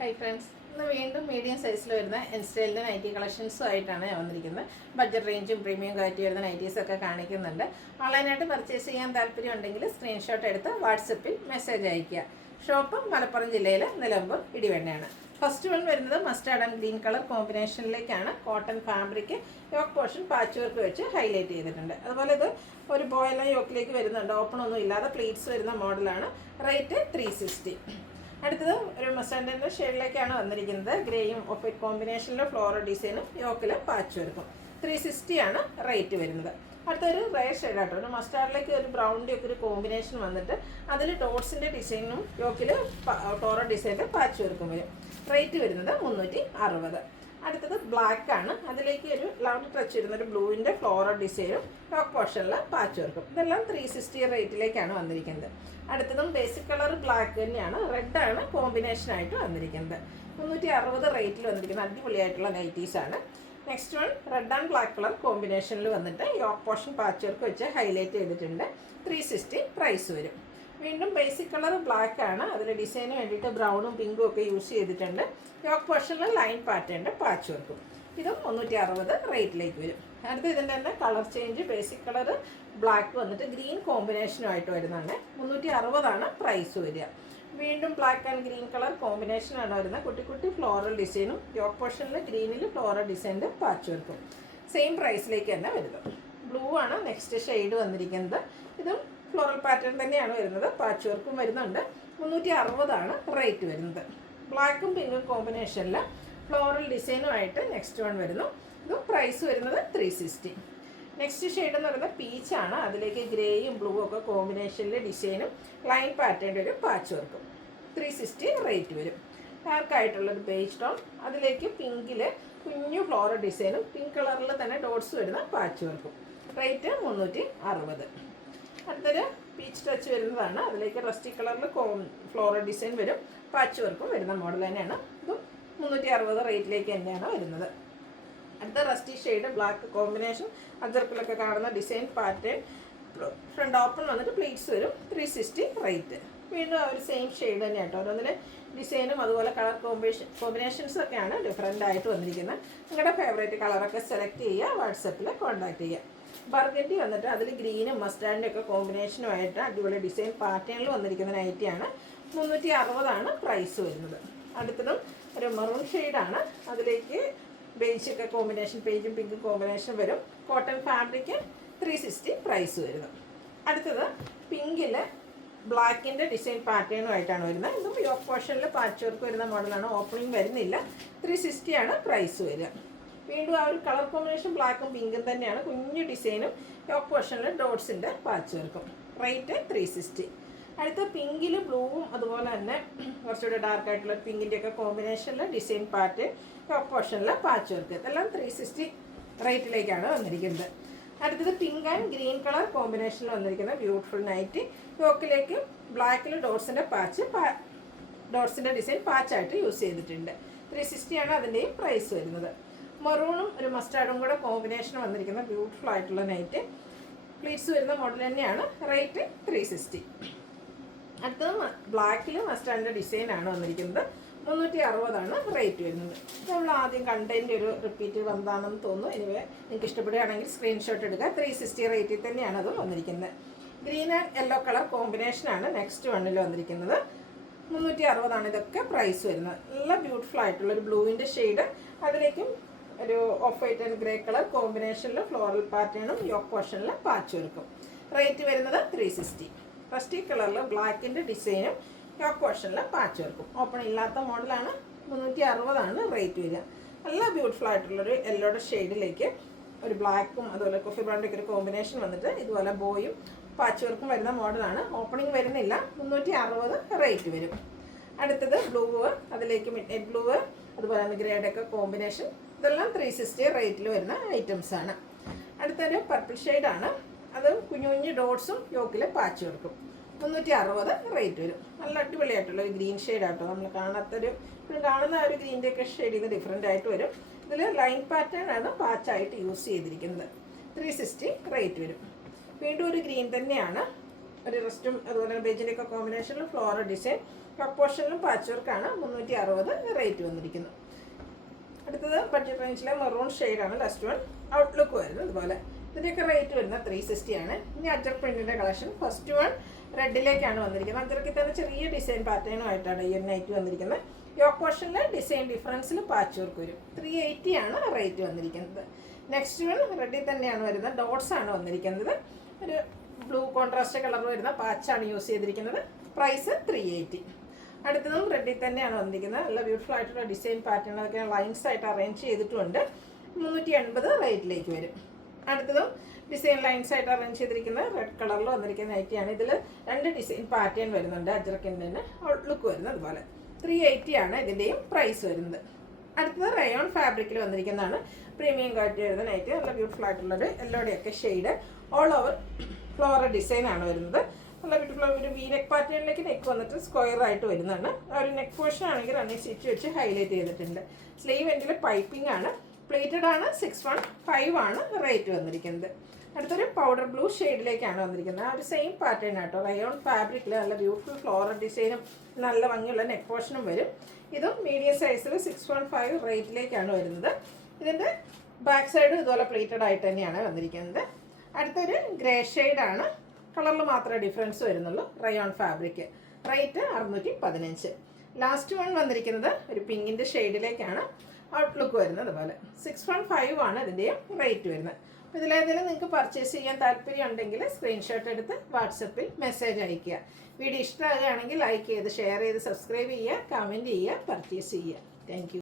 Hi friends, ഇന്ന് വീണ്ടും medium സൈസിൽ വരുന്ന എൻസ്റ്റൈലിൻ്റെ നൈറ്റി കളക്ഷൻസുമായിട്ടാണ് ഞാൻ വന്നിരിക്കുന്നത്. ബഡ്ജറ്റ് റേഞ്ചും പ്രീമിയം ക്വാളിറ്റി വരുന്ന നൈറ്റീസൊക്കെ കാണിക്കുന്നുണ്ട്. ഓൺലൈനായിട്ട് പർച്ചേസ് ചെയ്യാൻ താല്പര്യം ഉണ്ടെങ്കിൽ സ്ക്രീൻഷോട്ട് എടുത്ത് വാട്സപ്പിൽ മെസ്സേജ് അയയ്ക്കുക. ഷോപ്പ് മലപ്പുറം ജില്ലയിൽ നിലമ്പൂർ ഇടിവണ്ണയാണ്. ഫസ്റ്റ് വൺ വരുന്നത് മസ്റ്റാർഡ് ആൻഡ് ഗ്രീൻ കളർ കോമ്പിനേഷനിലേക്കാണ്. Cotton fabric yoke portion patch work വെച്ച് ഹൈലൈറ്റ് ചെയ്തിട്ടുണ്ട്. അതുപോലെ ഇത് ഒരു ബോയിലർ യോക്കിലേക്ക് വരുന്നുണ്ട്. ഓപ്പൺ ഒന്നും ഇല്ലാതെ പ്ലീറ്റ്സ് വരുന്ന മോഡലാണ്. റേറ്റ് 360. അടുത്തത് ഒരു മസ്റ്റാർഡിൻ്റെ ഷെയ്ഡിലേക്കാണ് വന്നിരിക്കുന്നത്. ഗ്രേയും ഓഫ് വൈറ്റ് കോമ്പിനേഷനിൽ ഫ്ലോറൽ ഡിസൈനും യോക്കിൽ പാച്ച് വർക്കും. 360 ആണ് റേറ്റ് വരുന്നത്. അടുത്തൊരു റെയർ ഷെയ്ഡാട്ടോ, ഒരു മസ്റ്റാർഡിലേക്ക് ഒരു ബ്രൗണിൻ്റെ ഒക്കെ ഒരു കോമ്പിനേഷൻ വന്നിട്ട് അതിൽ ഡോട്ട്സിൻ്റെ ഡിസൈനും യോക്കിൽ ഫ്ലോറൽ ഡിസൈനിൽ പാച്ച് വർക്കും വരും. റേറ്റ് വരുന്നത് 360. അടുത്തത് ബ്ലാക്ക് ആണ്. അതിലേക്ക് ഒരു ലൗഡ് ടച്ച് വരുന്ന ഒരു ബ്ലൂവിൻ്റെ ഫ്ലോറൽ ഡിസൈനും ടോപ്പ് പോർഷനിൽ പാച്ച് വർക്കും. ഇതെല്ലാം 360 റേറ്റിലേക്കാണ് വന്നിരിക്കുന്നത്. അടുത്തതും ബേസിക് കളർ ബ്ലാക്ക് തന്നെയാണ്. റെഡാണ് കോമ്പിനേഷനായിട്ട് വന്നിരിക്കുന്നത്. 360 റേറ്റിൽ വന്നിരിക്കുന്ന അടിപൊളിയായിട്ടുള്ള നൈറ്റീസാണ്. Next one red and black colour കോമ്പിനേഷനിൽ വന്നിട്ട് യോക്ക് പോർഷൻ പാച്ച് വർക്ക് വെച്ച് ഹൈലൈറ്റ് ചെയ്തിട്ടുണ്ട്. 360 പ്രൈസ് വരും. വീണ്ടും ബേസിക് കളർ ബ്ലാക്ക് ആണ്. അതിൽ ഡിസൈന് വേണ്ടിയിട്ട് ബ്രൗണും പിങ്കും ഒക്കെ യൂസ് ചെയ്തിട്ടുണ്ട്. യോക്ക് പോർഷനിൽ ലൈൻ പാറ്റേണിൻ്റെ പാച്ച് വർക്കും. ഇതും 360 റേറ്റിലേക്ക് വരും. അടുത്ത ഇതിൻ്റെ തന്നെ colour change, basic colour black വന്നിട്ട് ഗ്രീൻ കോമ്പിനേഷനുമായിട്ട് വരുന്നതാണ്. 360 പ്രൈസ് വരിക. വീണ്ടും ബ്ലാക്ക് ആൻഡ് ഗ്രീൻ കളർ കോമ്പിനേഷനാണ് വരുന്നത്. കുട്ടി കുട്ടി ഫ്ലോറൽ ഡിസൈനും യോക്ക് പോർഷനിൽ ഗ്രീനിൽ ഫ്ലോറൽ ഡിസൈനിൻ്റെ പാച്ച് വർക്കും. സെയിം പ്രൈസിലേക്ക് തന്നെ വരുന്നത്. ബ്ലൂ ആണ് നെക്സ്റ്റ് ഷെയ്ഡ് വന്നിരിക്കുന്നത്. ഇതും ഫ്ലോറൽ പാറ്റേൺ തന്നെയാണ് വരുന്നത്. പാച്ച് വർക്കും വരുന്നുണ്ട്. 360 റേറ്റ് വരുന്നത്. ബ്ലാക്കും പിങ്കും കോമ്പിനേഷനിൽ ഫ്ലോറൽ ഡിസൈനുമായിട്ട് നെക്സ്റ്റ് വൺ വരുന്നു. ഇതും പ്രൈസ് വരുന്നത് 360. നെക്സ്റ്റ് ഷെയ്ഡ് എന്ന് പറയുന്നത് പീച്ചാണ്. അതിലേക്ക് ഗ്രേയും ബ്ലൂ ഒക്കെ കോമ്പിനേഷനിൽ ഡിസൈനും ലൈൻ പാറ്റേണിൻ്റെ ഒരു പാച്ച് വർക്കും. 360 റേറ്റ് വരും. ഡാർക്കായിട്ടുള്ളൊരു ബേജ് ടോൺ, അതിലേക്ക് പിങ്കിൽ കുഞ്ഞു ഫ്ലോറൽ ഡിസൈനും പിങ്ക് കളറിൽ തന്നെ ഡോട്ട്സ് വരുന്ന പാച്ച് വർക്കും. റേറ്റ് 360. അടുത്തൊരു പീച്ച് ടച്ച് വരുന്നതാണ്. അതിലേക്ക് റസ്റ്റി കളറിൽ ഫ്ലോറൽ ഡിസൈൻ വരും. പാച്ച് വർക്കും വരുന്ന മോഡൽ തന്നെയാണ്. ഇതും 360 റേറ്റിലേക്ക് തന്നെയാണ് വരുന്നത്. അടുത്ത റസ്റ്റി ഷെയ്ഡ് ബ്ലാക്ക് കോമ്പിനേഷൻ, അജർക്കിലൊക്കെ കാണുന്ന ഡിസൈൻ പാറ്റേൺ. ഫ്രണ്ട് ഓപ്പൺ വന്നിട്ട് പ്ലീറ്റ്സ് വരും. 360 റേറ്റ്. വീണ്ടും ആ ഒരു സെയിം ഷെയ്ഡ് തന്നെയാണ് കേട്ടോ. ഓരോന്നിന് ഡിസൈനും അതുപോലെ കളർ കോമ്പിനേഷൻസൊക്കെയാണ് ഡിഫറെൻ്റ് ആയിട്ട് വന്നിരിക്കുന്നത്. നിങ്ങളുടെ ഫേവറേറ്റ് കളറൊക്കെ സെലക്ട് ചെയ്യുക, വാട്സപ്പിൽ കോൺടാക്ട് ചെയ്യുക. ബർഗൻഡി വന്നിട്ട് അതിൽ ഗ്രീനും മസ്റ്റാർഡിൻ്റെ ഒക്കെ കോമ്പിനേഷനുമായിട്ട് അടിപൊളി ഡിസൈൻ പാറ്റേണിൽ വന്നിരിക്കുന്ന നൈറ്റിയാണ്. 360 പ്രൈസ് വരുന്നത്. അടുത്തതും ഒരു മെറൂൺ ഷെയ്ഡാണ്. അതിലേക്ക് ബേജൊക്കെ കോമ്പിനേഷൻ, പേജും പിങ്കും കോമ്പിനേഷൻ വരും. കോട്ടൺ ഫാബ്രിക് 360 പ്രൈസ് വരുന്നത്. അടുത്തത് പിങ്കിൽ ബ്ലാക്കിൻ്റെ ഡിസൈൻ പാറ്റേണുമായിട്ടാണ് വരുന്നത്. ഇതും യോക്ക് പോർഷനിൽ പാച്ച് വർക്ക് വരുന്ന മോഡലാണ്. ഓപ്പണിംഗ് വരുന്നില്ല. 360 പ്രൈസ് വരിക. വീണ്ടും ആ ഒരു കളർ കോമ്പിനേഷൻ ബ്ലാക്കും പിങ്കും തന്നെയാണ്. കുഞ്ഞു ഡിസൈനും യോക്ക് പോർഷനിൽ ഡോട്ട്സിൻ്റെ പാച്ച് വർക്കും. റേറ്റ് 360. അടുത്ത പിങ്കിൽ ബ്ലൂവും അതുപോലെ തന്നെ കുറച്ചുകൂടെ ഡാർക്കായിട്ടുള്ള പിങ്കിൻ്റെയൊക്കെ കോമ്പിനേഷനിൽ ഡിസൈൻ പാറ്റേൺ യോക്ക് പോർഷനിൽ പാച്ച് വർക്ക്. ഇതെല്ലാം 360 റേറ്റിലേക്കാണ് വന്നിരിക്കുന്നത്. അടുത്തത് പിങ്ക് ആൻഡ് ഗ്രീൻ കളർ കോമ്പിനേഷനിൽ വന്നിരിക്കുന്ന ബ്യൂട്ടിഫുൾ നൈറ്റ്. യോക്കിലേക്ക് ബ്ലാക്കിൽ ഡോട്ട്സിൻ്റെ ഡിസൈൻ പാച്ചായിട്ട് യൂസ് ചെയ്തിട്ടുണ്ട്. 360 അതിൻ്റെയും പ്രൈസ് വരുന്നത്. മെറൂണും ഒരു മസ്റ്റാർഡും കൂടെ കോമ്പിനേഷൻ വന്നിരിക്കുന്ന ബ്യൂട്ടിഫുൾ ആയിട്ടുള്ള നൈറ്റ്. പ്ലീറ്റ്സ് വരുന്ന മോഡൽ തന്നെയാണ്. റേറ്റ് 360. അടുത്തത് ബ്ലാക്കിൽ മസ്റ്റാർഡിൻ്റെ ഡിസൈനാണ് വന്നിരിക്കുന്നത്. 360 റേറ്റ് വരുന്നത്. നമ്മൾ ആദ്യം കണ്ടതിൻ്റെ ഒരു റിപ്പീറ്റ് വന്നതാണെന്ന് തോന്നുന്നു. എനിവേ നിങ്ങൾക്ക് ഇഷ്ടപ്പെടുകയാണെങ്കിൽ സ്ക്രീൻഷോട്ട് എടുക്കുക. 360 റേറ്റിൽ തന്നെയാണ് അത് വന്നിരിക്കുന്നത്. ഗ്രീൻ ആൻഡ് യെല്ലോ കളർ കോമ്പിനേഷനാണ് നെക്സ്റ്റ് വണ്ണിൽ വന്നിരിക്കുന്നത്. 360 ഇതൊക്കെ പ്രൈസ് വരുന്നത്. നല്ല ബ്യൂട്ടിഫുൾ ആയിട്ടുള്ളൊരു ബ്ലൂവിൻ്റെ ഷെയ്ഡ്, അതിലേക്കും ഒരു off white and grey colour കോമ്പിനേഷനിൽ ഫ്ലോറൽ പാറ്റേണും യോക്ക് പോർഷനിൽ പാച്ച് വർക്കും. റേറ്റ് വരുന്നത് 360. റസ്റ്റി കളറിൽ ബ്ലാക്കിൻ്റെ ഡിസൈനും യോക്ക് പോർഷനിൽ പാച്ച് വർക്കും. ഓപ്പൺ ഇല്ലാത്ത മോഡലാണ്. 360 റേറ്റ് വരിക. നല്ല ബ്യൂട്ടിഫുൾ ആയിട്ടുള്ളൊരു യെല്ലോയുടെ ഷെയ്ഡിലേക്ക് ഒരു ബ്ലാക്കും അതുപോലെ കോഫി ബ്രൗണിൻ്റെ ഒരു കോമ്പിനേഷൻ വന്നിട്ട് ഇതുപോലെ ബോയും പാച്ച് വർക്കും വരുന്ന മോഡലാണ്. ഓപ്പണിംഗ് വരുന്നില്ല. 360 റേറ്റ് വരും. അടുത്തത് ബ്ലൂ, അതിലേക്ക് മിഡ് നൈറ്റ് ബ്ലൂ അതുപോലെ തന്നെ ഗ്രേയുടെ ഒക്കെ കോമ്പിനേഷൻ. ഇതെല്ലാം 360 റേറ്റിൽ വരുന്ന ഐറ്റംസാണ്. അടുത്തൊരു പർപ്പിൾ ഷെയ്ഡാണ്. അത് കുഞ്ഞു കുഞ്ഞു ഡോട്ട്സും യോക്കിൽ പാച്ച് വർക്കും. 360 റേറ്റ് വരും. നല്ല അടിപൊളിയായിട്ടുള്ള ഒരു ഗ്രീൻ ഷെയ്ഡാട്ടോ. നമ്മൾ ഇപ്പോഴും കാണുന്ന ഒരു ഗ്രീൻ്റെ ഒക്കെ ഷെയ്ഡ് ഇത് ഡിഫറെൻ്റ് ആയിട്ട് വരും. ഇതിൽ ലൈൻ പാറ്റേൺ ആണ് പാച്ചായിട്ട് യൂസ് ചെയ്തിരിക്കുന്നത്. 360 റേറ്റ് വരും. വീണ്ടും ഒരു ഗ്രീൻ തന്നെയാണ്. ഒരു റെസ്റ്റും അതുപോലെ ബേജിൻ്റെയൊക്കെ കോമ്പിനേഷനിൽ ഫ്ലോറൽ ഡിസൈൻ യോക്ക് പോർഷനിലും പാച്ച് വർക്കാണ് 360 റേറ്റ് വന്നിരിക്കുന്നത്. അടുത്തത് ബഡ്ജറ്റ് റേഞ്ചിലെ മെറൂൺ ഷെയ്ഡാണ് ലാസ്റ്റ് വൺ. ഔട്ട്ലുക്ക് വരുന്നത് ഇതുപോലെ. ഇതിൻ്റെയൊക്കെ റേറ്റ് വരുന്നത് 360 ആണ്. ഇനി അജർക്ക് പ്രിൻറ്റിൻ്റെ കളക്ഷൻ. ഫസ്റ്റ് വൺ റെഡിലേക്കാണ് വന്നിരിക്കുന്നത്. അജർക്കിൽ തന്നെ ചെറിയ ഡിസൈൻ പാറ്റേണുമായിട്ടാണ് ഈ ഒരു നൈറ്റ് വന്നിരിക്കുന്നത്. യോക്ക് പോർഷനിൽ ഡിസൈൻ ഡിഫറൻസിൽ പാച്ച് വർക്ക് വരും. 380 ആണ് റേറ്റ് വന്നിരിക്കുന്നത്. നെക്സ്റ്റ് വൺ റെഡിൽ തന്നെയാണ് വരുന്നത്. ഡോട്ട്സ് ആണ് വന്നിരിക്കുന്നത്. ഒരു ബ്ലൂ കോൺട്രാസ്റ്റ് കളർ വരുന്ന പാച്ചാണ് യൂസ് ചെയ്തിരിക്കുന്നത്. പ്രൈസ് 380. അടുത്തതും റെഡിൽ തന്നെയാണ് വന്നിരിക്കുന്നത്. നല്ല ബ്യൂട്ടിഫുൾ ആയിട്ടുള്ള ഡിസൈൻ പാറ്റേൺ അതൊക്കെ ലൈൻസ് ആയിട്ട് അറേഞ്ച് ചെയ്തിട്ടുണ്ട്. 380 റേറ്റിലേക്ക് വരും. അടുത്തതും ഡിസൈൻ ലൈൻസ് ആയിട്ട് അറേഞ്ച് ചെയ്തിരിക്കുന്നത് റെഡ് കളറിൽ വന്നിരിക്കുന്ന നൈറ്റിയാണ്. ഇതിൽ 2 ഡിസൈൻ പാറ്റേൺ വരുന്നുണ്ട്. അജ്രക്കിൻ്റെ തന്നെ ഔട്ട്ലുക്ക് വരുന്നത് അതുപോലെ. 380 ആണ് ഇതിൻ്റെയും പ്രൈസ് വരുന്നത്. അടുത്തത് റയോൺ ഫാബ്രിക്കിൽ വന്നിരിക്കുന്നതാണ്. പ്രീമിയം ക്വാളിറ്റി വരുന്ന നൈറ്റ്. നല്ല ബ്യൂട്ടിഫുൾ ആയിട്ടുള്ളൊരു യെല്ലോടെയൊക്കെ ഷെയ്ഡ് ഓൾ ഓവർ ഫ്ലോറൽ ഡിസൈനാണ് വരുന്നത്. നല്ല ബ്യൂട്ടിഫുൾ ഒരു വി നെക്ക് പാറ്റേണിലേക്ക് നെക്ക് വന്നിട്ട് സ്ക്വയർ ആയിട്ട് വരുന്നതാണ്. ആ ഒരു നെക്ക് പോർഷൻ ആണെങ്കിൽ റണ്ണിങ് സ്റ്റിച്ച് വെച്ച് ഹൈലൈറ്റ് ചെയ്തിട്ടുണ്ട്. സ്ലീവ് എൻഡിൽ പൈപ്പിംഗ് ആണ്. പ്ലേറ്റഡ് ആണ്. 615 ആണ് റേറ്റ് വന്നിരിക്കുന്നത്. അടുത്തൊരു പൗഡർ ബ്ലൂ ഷെയ്ഡിലേക്കാണ് വന്നിരിക്കുന്നത്. ആ ഒരു സെയിം പാറ്റേൺ ആട്ടോ. റയോൺ ഫാബ്രിക്കിൽ നല്ല ബ്യൂട്ടിഫുൾ ഫ്ലോറൽ ഡിസൈനും നല്ല ഭംഗിയുള്ള നെക്ക് പോർഷനും വരും. ഇതും മീഡിയം സൈസിൽ 615 റേറ്റിലേക്കാണ് വരുന്നത്. ഇതിൻ്റെ ബാക്ക് സൈഡും ഇതുപോലെ പ്ലേറ്റഡ് ആയിട്ട് തന്നെയാണ് വന്നിരിക്കുന്നത്. അടുത്തൊരു ഗ്രേ ഷെയ്ഡാണ്. കളറിൽ മാത്രമേ ഡിഫറൻസ് വരുന്നുള്ളൂ. Rayon fabric. Rate 615. Last one വന്നിരിക്കുന്നത് ഒരു പിങ്കിൻ്റെ ഷെയ്ഡിലേക്കാണ്. ഔട്ട്ലുക്ക് വരുന്നത് അതുപോലെ. 615 ആണ് ഇതിൻ്റെയും റേറ്റ് വരുന്നത്. അപ്പോൾ ഇതിലേതെങ്കിലും നിങ്ങൾക്ക് പർച്ചേസ് ചെയ്യാൻ താല്പര്യം ഉണ്ടെങ്കിൽ സ്ക്രീൻഷോട്ട് എടുത്ത് വാട്സപ്പിൽ മെസ്സേജ് അയയ്ക്കുക. വീഡിയോ ഇഷ്ടമാകുകയാണെങ്കിൽ ലൈക്ക് ചെയ്ത് ഷെയർ ചെയ്ത് സബ്സ്ക്രൈബ് ചെയ്യുക, കമൻറ്റ് ചെയ്യുക, പർച്ചേസ് ചെയ്യുക. Thank you.